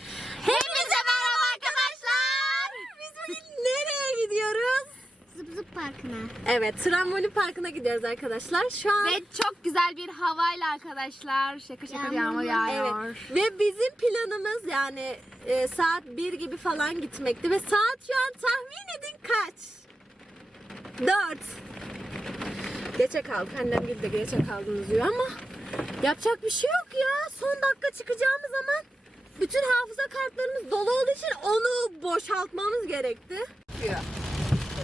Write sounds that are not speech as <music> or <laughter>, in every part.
Hepinize merhaba arkadaşlar. Biz bugün nereye gidiyoruz? Zıp zıp parkına. Evet, trambolin parkına gidiyoruz arkadaşlar. Şu an Ve çok güzel bir havayla arkadaşlar. Şaka şaka Yağmurlu. yağmur yağıyor. Evet. Ve bizim planımız yani e, saat 1 gibi falan gitmekti ve saat şu an tahmin edin kaç? 4. Geçe kaldık. Annem gibi de geçe kaldınız diyor ama yapacak bir şey yok ya. Son dakika çıkacağımız zaman bütün hafıza kartlarımız dolu olduğu için onu boşaltmamız gerekti. Diyor.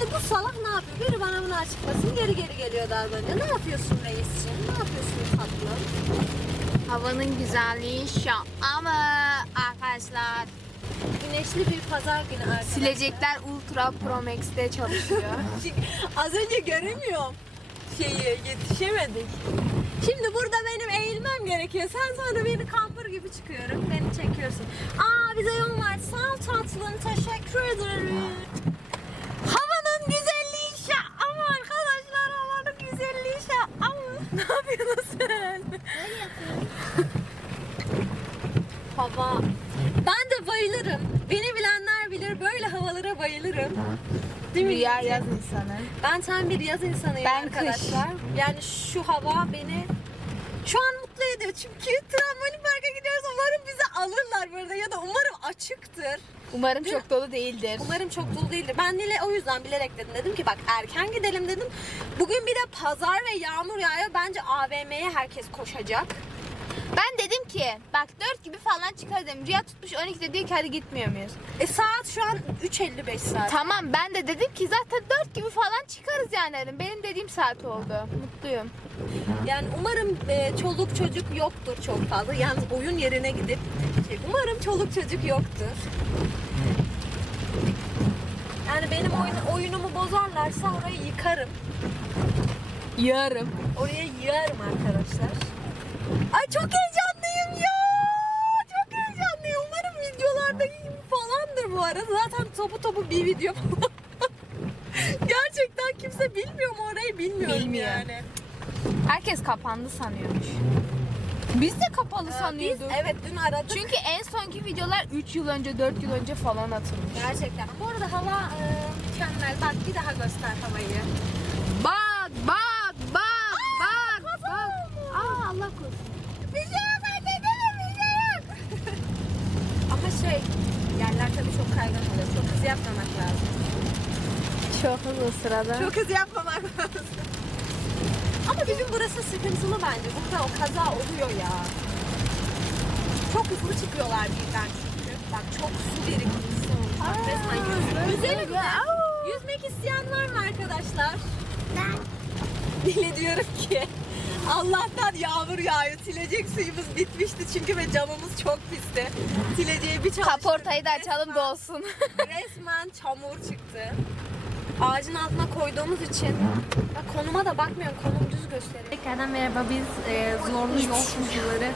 E bu salak ne yapıyor? Biri bana bunu açıklasın. Geri geri geliyor daha önce. Ne yapıyorsun reisciğim? Ne yapıyorsun tatlım? Havanın güzelliği ama arkadaşlar Güneşli bir pazar günü arkadaşlar. silecekler Ultra Pro Max'te çalışıyor. <laughs> Az önce göremiyorum şeyi yetişemedik. Şimdi burada benim gerekiyor. Sen sonra beni kamper gibi çıkıyorum. Beni çekiyorsun. Aa bize yol var. Sağ ol tatlım. Teşekkür ederim. Havanın güzelliği şu. Ama arkadaşlar havanın güzelliği şu. Ama <laughs> ne yapıyorsun sen? Böyle yapıyorum. Hava. Ben de bayılırım. Beni bilenler bilir. Böyle havalara bayılırım. Değil mi? Rüya yaz insanı. Ben tam bir yaz insanıyım Ben kış. arkadaşlar. Yani şu hava beni şu an ediyor. Çünkü tramvayın parka gidiyoruz. Umarım bizi alırlar burada ya da umarım açıktır. Umarım çok dolu değildir. Umarım çok dolu değildir. Ben Nile o yüzden bilerek dedim. Dedim ki bak erken gidelim dedim. Bugün bir de pazar ve yağmur yağıyor. Bence AVM'ye herkes koşacak. Ben dedim ki bak 4 gibi falan çıkar dedim. Rüya tutmuş 12'de diyor ki hadi gitmiyor muyuz? E saat şu an 3.55 saat. Tamam ben de dedim ki zaten 4 gibi falan çıkarız yani dedim. Benim dediğim saat oldu. Mutluyum. Yani umarım e, çoluk çocuk yoktur çok fazla. Yalnız oyun yerine gidip şey, umarım çoluk çocuk yoktur. Yani benim oyun, oyunumu bozarlarsa orayı yıkarım. Yarım. Oraya yığarım arkadaşlar. Çok heyecanlıyım ya. Çok heyecanlıyım. Umarım videolarda iyiyim falandır bu arada. Zaten topu topu bir video falan. <laughs> Gerçekten kimse bilmiyor mu orayı bilmiyorum Bilmiyor. yani. Herkes kapandı sanıyormuş. Biz de kapalı Biz sanıyorduk. evet dün aradık. Çünkü en sonki videolar 3 yıl önce 4 yıl önce falan atılmış. Gerçekten. Bu arada hava e, mükemmel. Bak bir daha göster havayı. Bak bak bak bak kaza bak. olmuş. Aa Allah korusun. Bir şey yok anne değil bir şey yok. Ama şey yerler tabii çok kaygan oluyor. Çok hızlı yapmamak lazım. Çok hızlı sırada. Çok hızlı yapmamak lazım. Ama bizim burası sıkıntılı bence. Burada o kaza oluyor ya. Çok hızlı çıkıyorlar birden çünkü. Bak çok su birikintisi olmuş. Bak resmen yüz- yüzelim mi? Yüzmek isteyen var mı arkadaşlar? Ben Dile diyorum ki Allah'tan yağmur yağıyor. Silecek suyumuz bitmişti çünkü ve camımız çok pisti. Sileceği bir çalıştırdık. Kaportayı da açalım Resmen- da olsun. <laughs> Resmen çamur çıktı. Ağacın altına koyduğumuz için ya konuma da bakmıyorum. Konum düz gösteriyor. Tekrardan merhaba. Biz e, zorlu yol koşulları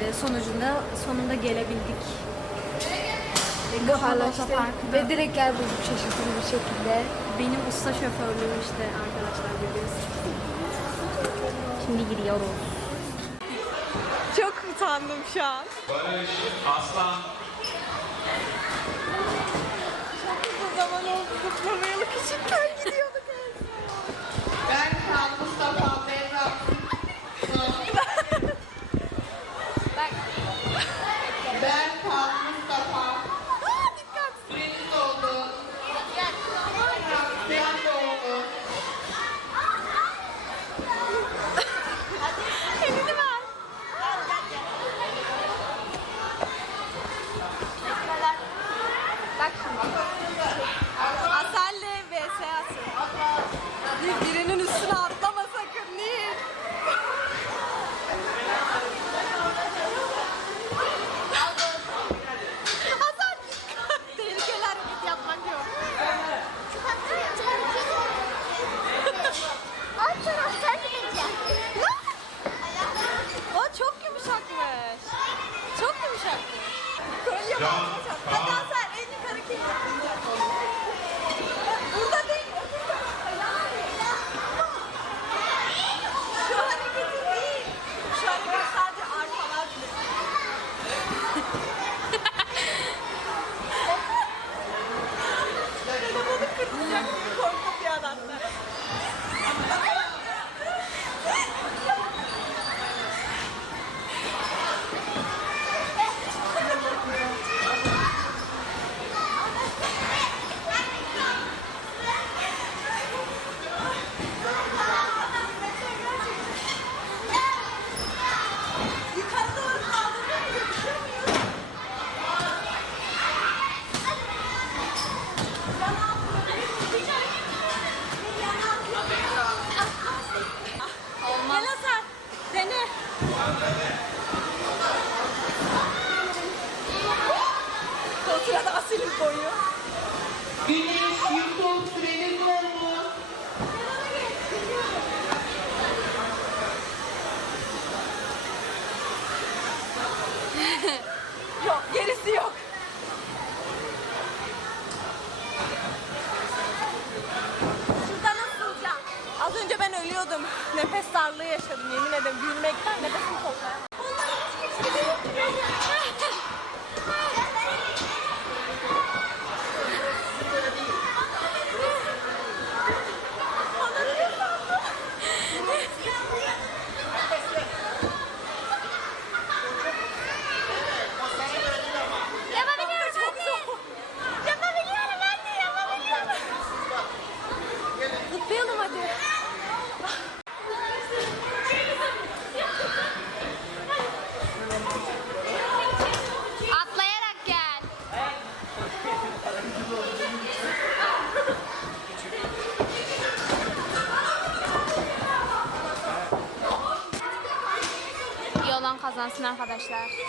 e, sonucunda sonunda gelebildik. Buharlaştı. Ve direkt gel bulduk şaşırtıcı bir şekilde. Benim usta şoförlüğüm işte arkadaşlar. Şimdi gidiyoruz. Çok utandım şu an. Barış, Aslan, Çok uzun zaman oldu zıplamayalı küçükken gidiyorduk 是的。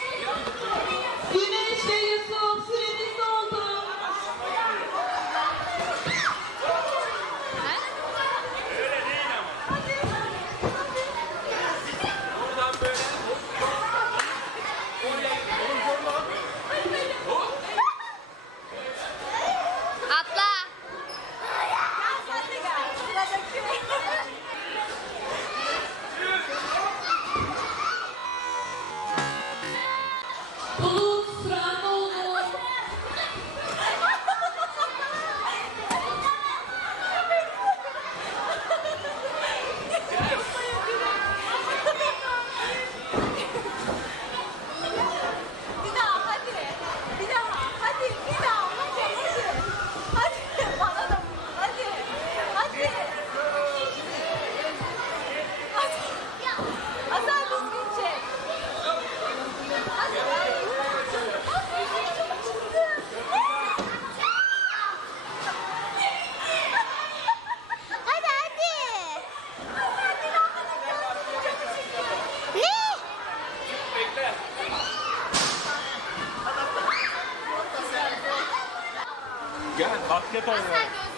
que é bom.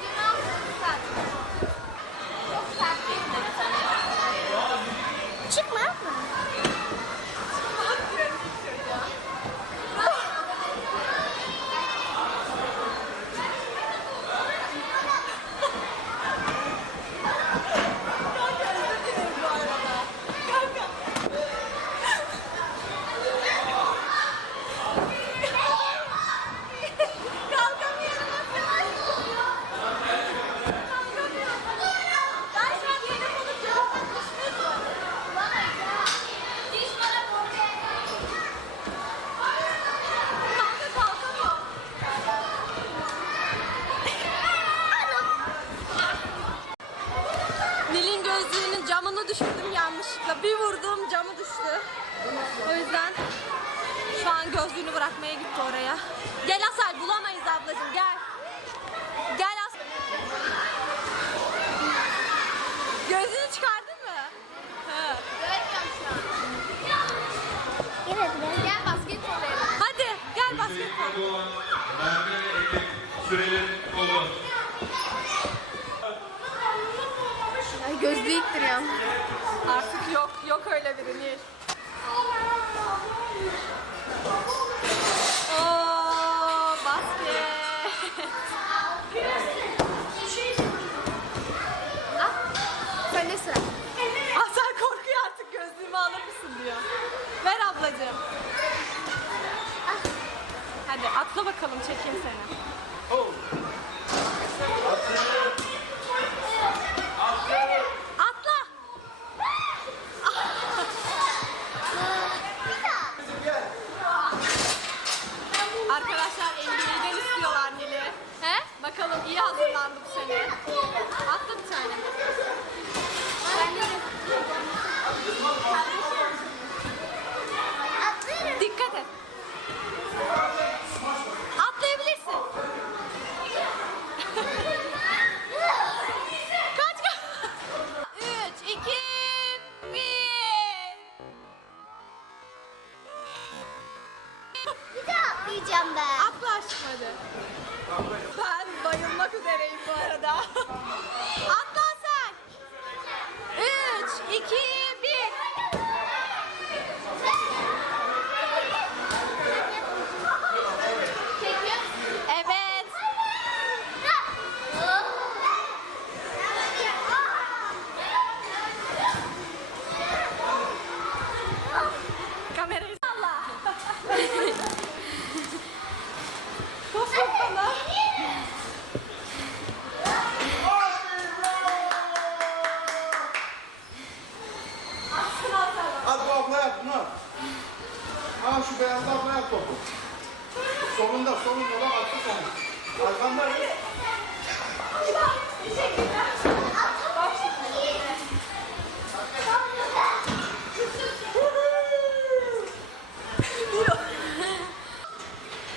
düşürdüm yanlışlıkla. Bir vurdum camı düştü. O yüzden şu an gözlüğünü bırakmaya gitti oraya. Gel Asal bulamayız ablacığım gel. devinir. Oo, basket. ah, sen ne sıra? Ah sen korkuyor artık gözlüğümü alır mısın diyor. Ver ablacığım. Hadi atla bakalım çekeyim seni.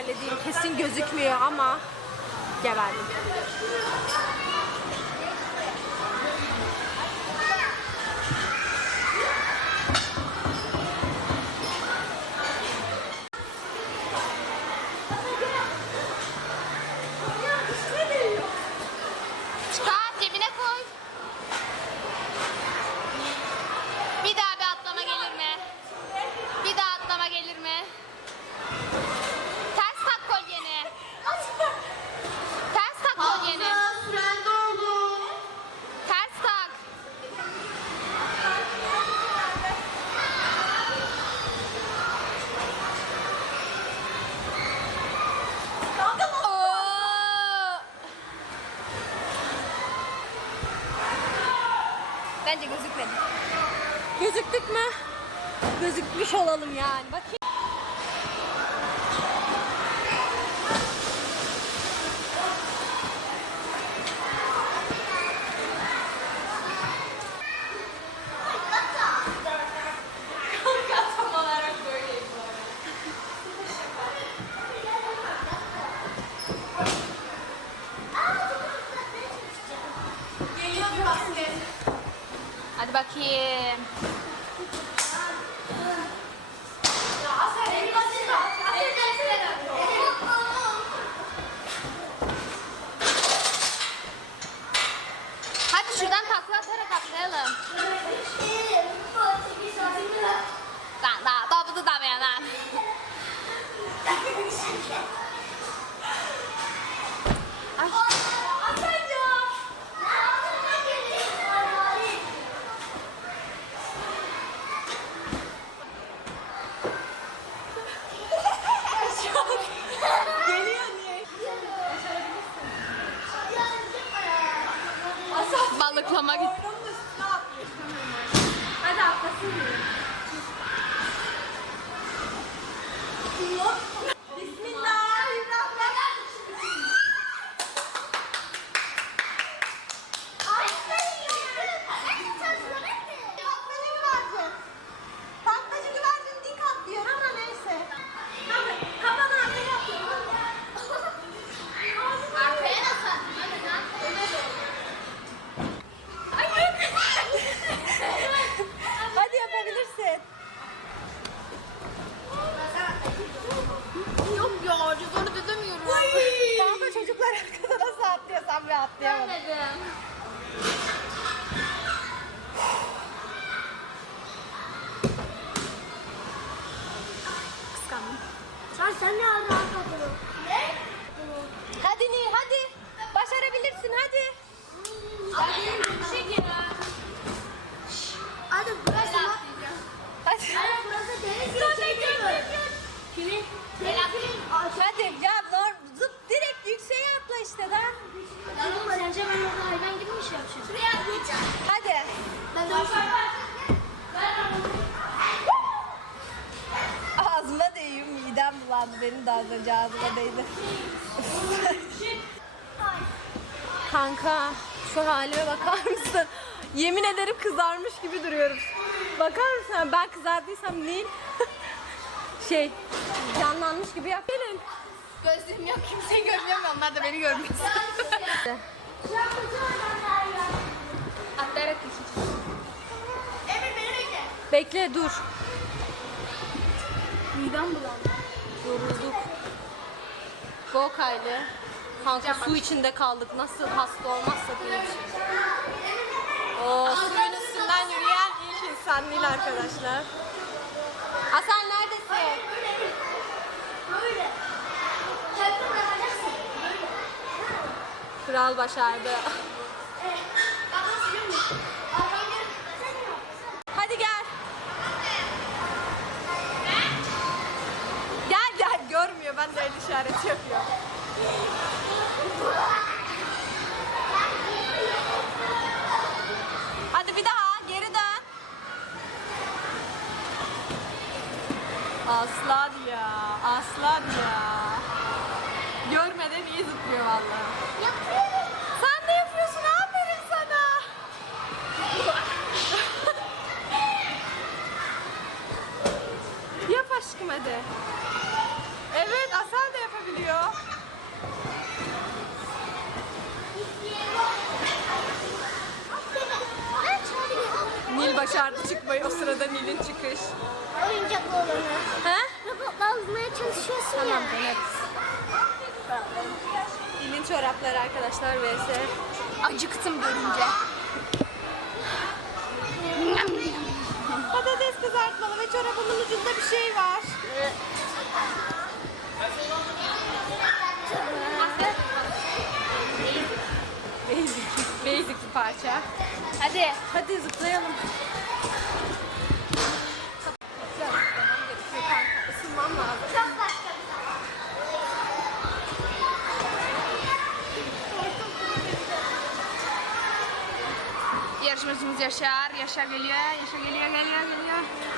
geberlediğim kesin gözükmüyor ama geberledim. Gözüktük mü? Gözükmüş olalım yani. Bakayım. Oğlum sence ben bulandı benim de az önce ağzıma değdi. <laughs> Kanka şu halime bakar mısın? Yemin ederim kızarmış gibi duruyorum. Bakar mısın? Ben kızardıysam Nil <laughs> şey canlanmış gibi yap. Gelin. Gözlüğüm yok kimseyi görmüyorum onlar da beni görmüyor. Atlayarak geçeceğiz. Emir beni bekle. Bekle dur. Midem bulandı. Yorulduk. Go Kaylı. Kanka su içinde kaldık. Nasıl hasta olmazsak iyi. Oo, suyun üstünden yürüyen ilk insan Nil arkadaşlar. Hasan neredesin? Böyle. Köprü bırakacaksın. Kral başardı. Bak nasıl biliyor musun? Arkadan gel. Sen ne yapıyorsun? Hadi gel. Gel gel görmüyor. Ben de el işareti yapıyorum. Hadi bir daha geri dön. Aslan ya, aslan ya. Görmeden iyi zıplıyor vallahi. Hadi. Evet Asel de yapabiliyor. Nil başardı çıkmayı. O sırada Nil'in çıkış. Oyuncaklı olanı. He? Robotla almaya çalışıyorsun Tamam ya. deneriz. Nil'in çorapları arkadaşlar vs. Acıktım görünce. Kızartmalı ve çorabımın ucunda bir şey var. Basic, basic bir parça. Hadi. Hadi zıplayalım. Isınmam lazım. Çok başka. Yarışmacımız Yaşar. Yaşar geliyor. Yaşar geliyor, geliyor, geliyor.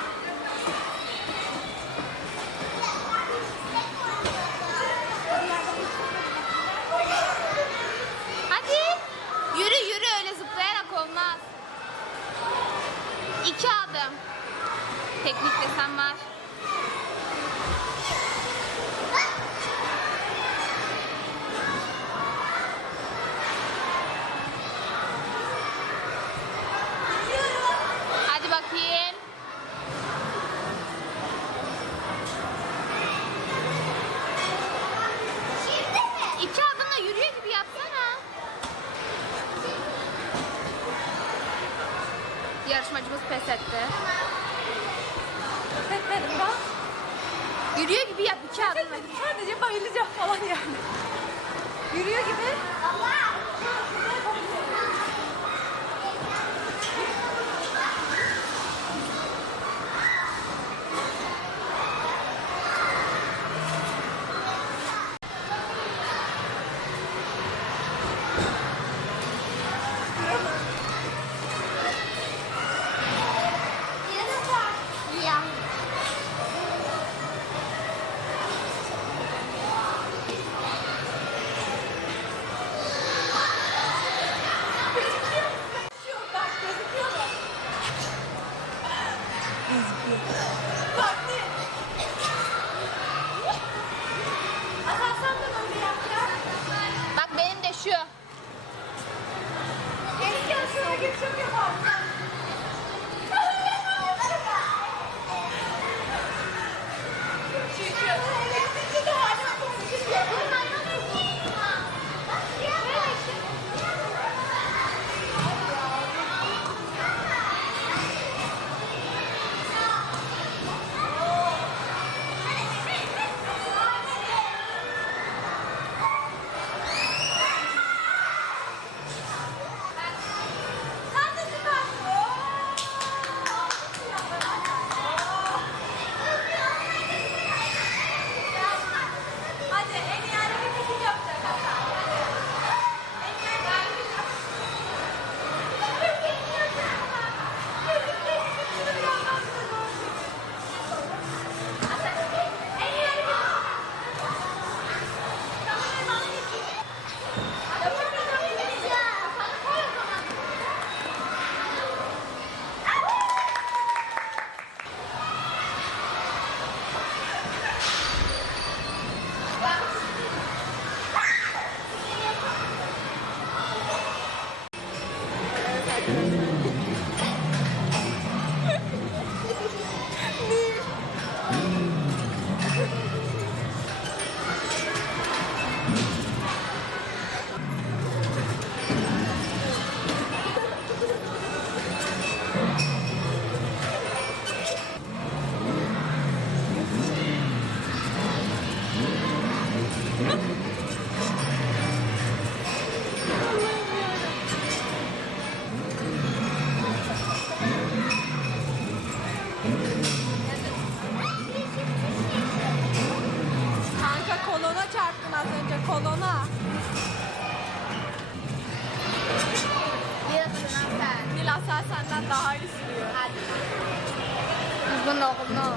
Biz bunun okulunu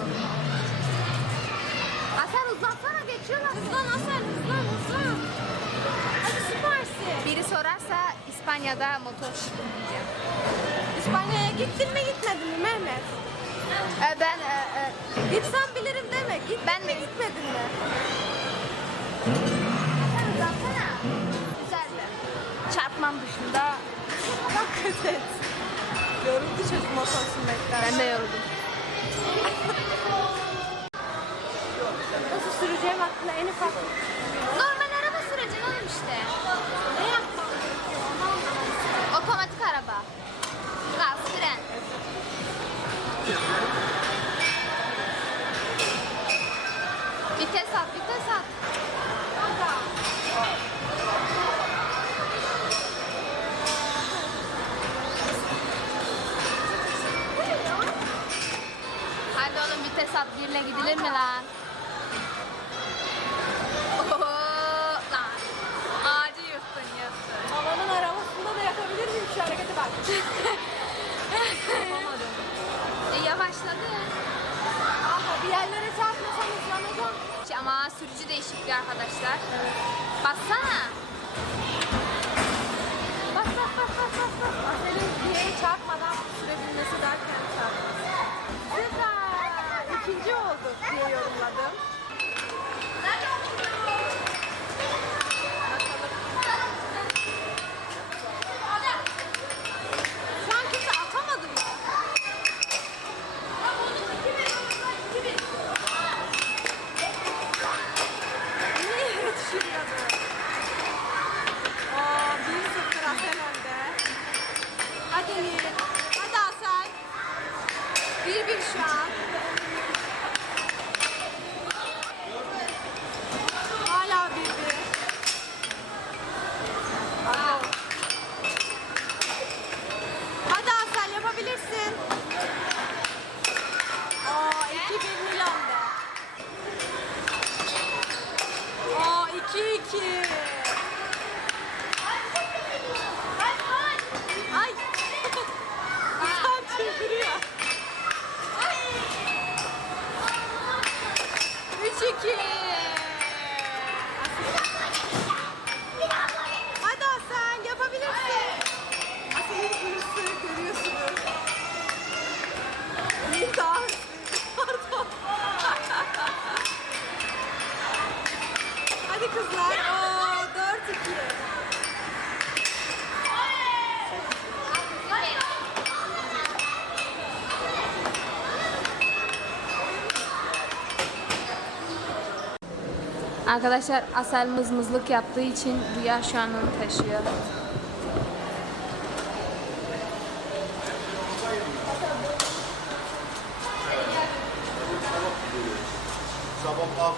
Asel uzatsana geçiyorlar. Hızlan Asel hızlan hızlan. Hadi süpersin. Biri sorarsa İspanya'da motor diyeceğim. İspanya'ya gittin mi gitmedin mi Mehmet? Ee, ben e, e, Gitsem bilirim deme. Gittin Ben mi mi? gitmedin mi? güzeldi. Çarpmam dışında <laughs> Dikkat et. Yoruldu çocuk motor sürmekten. ben de yoruldum. Nasıl süreceğim hakkında en ufak Normal araba süreceksin oğlum işte. ne yapmam. Otomatik araba. Gaz, fren. Oğlum vites at, birle gidilir mi lan? Oho, lan. Ağacı yırttın, yırttın. Babanın arabasında da yapabilir miyim şu hareketi bak. Yapamadım. <laughs> E, yavaşladı. Ama bir yerlere çarpmasam hızlanacağım. Ama sürücü değişikliği arkadaşlar. Bassana. Arkadaşlar Asel mızmızlık yaptığı için Rüya şu an onu taşıyor.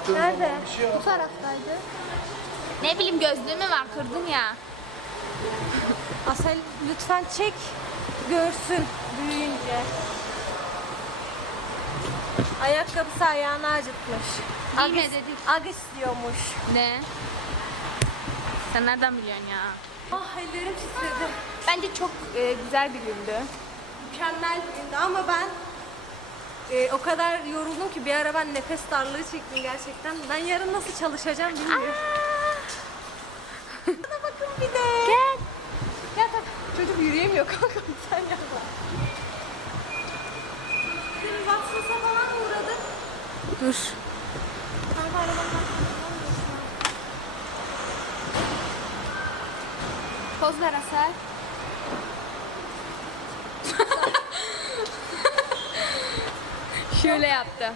Nerede? şey. Bu taraftaydı. Ne bileyim gözlüğümü var kırdın ya. <laughs> Asel lütfen çek. Görsün büyüyünce. Ayakkabısı ayağını acıtmış. Agis- dedik. Ag istiyormuş. Ne? Sen nereden biliyorsun ya? Ah ellerim titredi. Bence çok e, güzel bir gündü. Mükemmel bir gündü ama ben e, o kadar yoruldum ki bir ara ben nefes darlığı çektim gerçekten. Ben yarın nasıl çalışacağım bilmiyorum. Bana bakın bir de. Gel. Gel tak. Çocuk yürüyemiyor <laughs> kanka sen yapma. Dün Watson's'a falan uğradık. Dur. Poz ver Asel. <laughs> Şöyle yaptı.